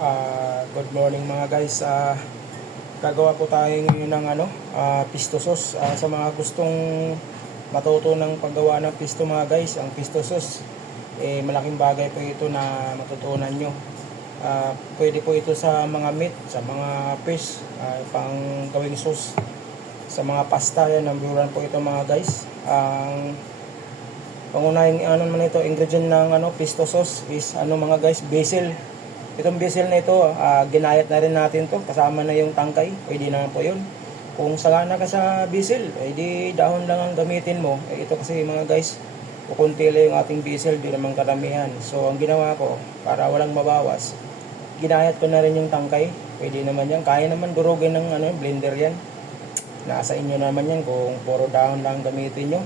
Good morning mga guys. Gagawa po tayo ngayon ng pisto sauce. Sa mga gustong matuto ng paggawa ng pisto mga guys, ang pisto sauce, malaking bagay po ito na matutunan nyo. Pwede po ito sa mga meat, sa mga fish, pang gawing sauce. Sa mga pasta, yan, number 1 po ito mga guys. Ang pangunahing ingredient ng pisto sauce is mga guys, basil. Itong basil na ito, ginayat na rin natin to, kasama na yung tangkay, pwede naman po yun. Kung sagana ka sa basil, di dahon lang ang gamitin mo. Ito kasi mga guys, kukunti lang yung ating basil, di naman karamihan. So ang ginawa ko, para walang mabawas, ginayat ko na rin yung tangkay, pwede naman yan. Kaya naman durugin ng blender yan. Nasa inyo naman yan kung puro dahon lang gamitin nyo.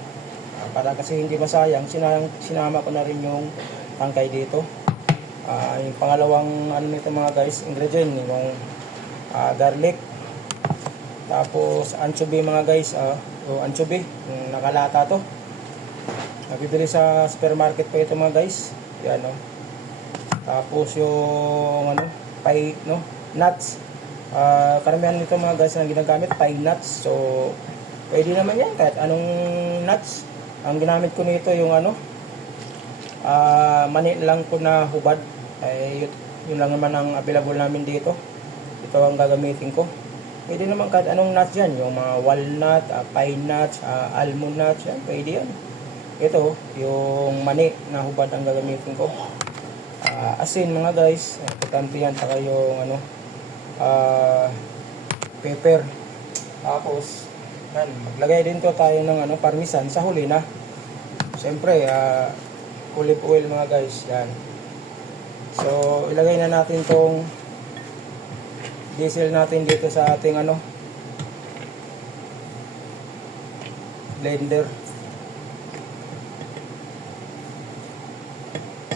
Para kasi hindi masayang, sinama ko na rin yung tangkay dito. Yung pangalawang nito mga guys, ingredient, yung garlic, tapos anchovy mga guys, anchovy, yung nakalata to, nabibili sa supermarket po ito mga guys, yan tapos yung nuts, karamihan nito mga guys na ginagamit, pine nuts. So pwede naman yan kahit anong nuts. Ang ginamit ko nito yung mani lang po na hubad, yun lang naman ang available namin dito. Ito ang gagamitin ko. Pwede naman kahit anong nuts yan, yung mga walnut, pine nuts, almond nuts, yan, pwede yan. Ito yung mani na hubad ang gagamitin ko. Asin mga guys, importante yan, saka yung pepper. Tapos yan, maglagay din to tayo ng parmesan sa huli na. Siyempre olive oil mga guys, yan. So ilagay na natin tong diesel natin dito sa ating blender.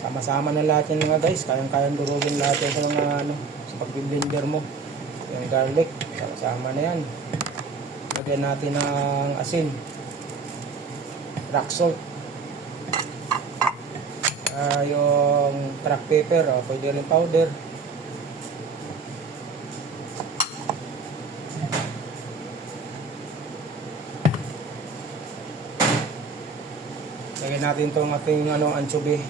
Sama-sama na lahat yan mga guys, kayang-kayang durugin lahat yan sa mga sa pag-blender mo. Yung garlic, sama-sama na yan. Lagyan natin ng asin, rock salt, yung cracked pepper, pwede rin powder. Lagyan natin itong ating anchovy.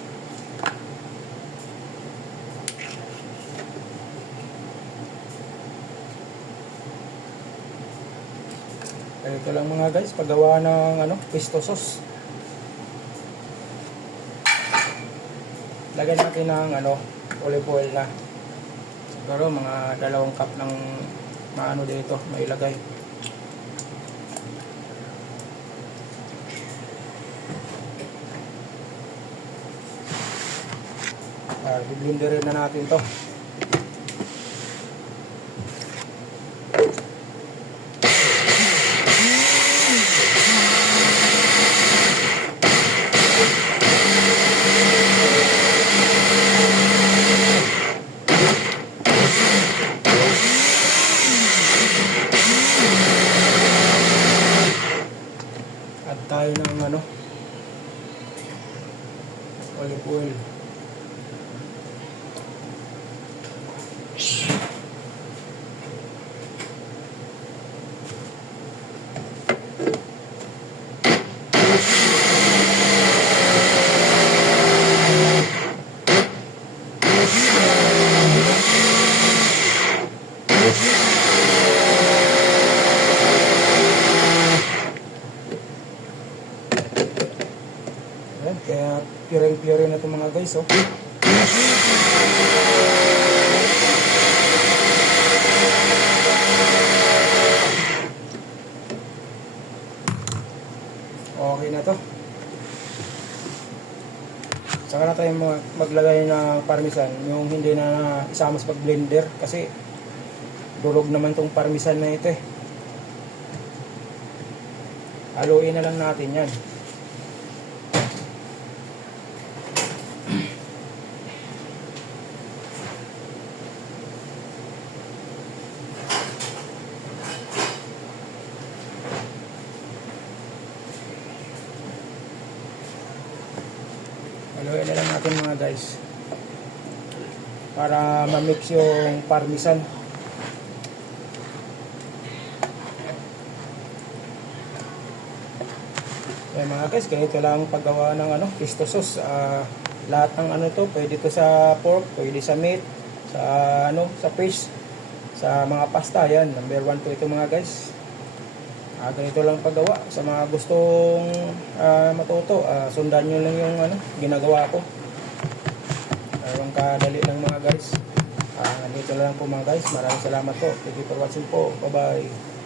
Ito lang mga guys, paggawa ng pesto sauce. Lagyan natin ng olive oil na. Siguro mga 2 cup ng dito may ilagay. I-blenderin na natin to. Add tayo ng olive oil. Kaya pure na ito mga guys. Okay na to. Saka na tayo maglagay ng parmesan, yung hindi na isama sa pag-blender kasi durog naman tong parmesan na ito haluin na lang natin yan. Haluin na lang natin mga guys. para ma-mix yung parmesan. Eh mga guys, ganito lang paggawa ng pesto sauce. Lahat ng to, pwede to sa pork, pwede sa meat, sa sa fish, sa mga pasta. Yan, number 1 po ito mga guys. Ganito lang paggawa. Sa mga gustong matuto, sundan nyo lang yung ginagawa ko. Ang kadali lang mga guys. Ganito lang po mga guys. Maraming salamat po. Thank you for watching po. Bye bye.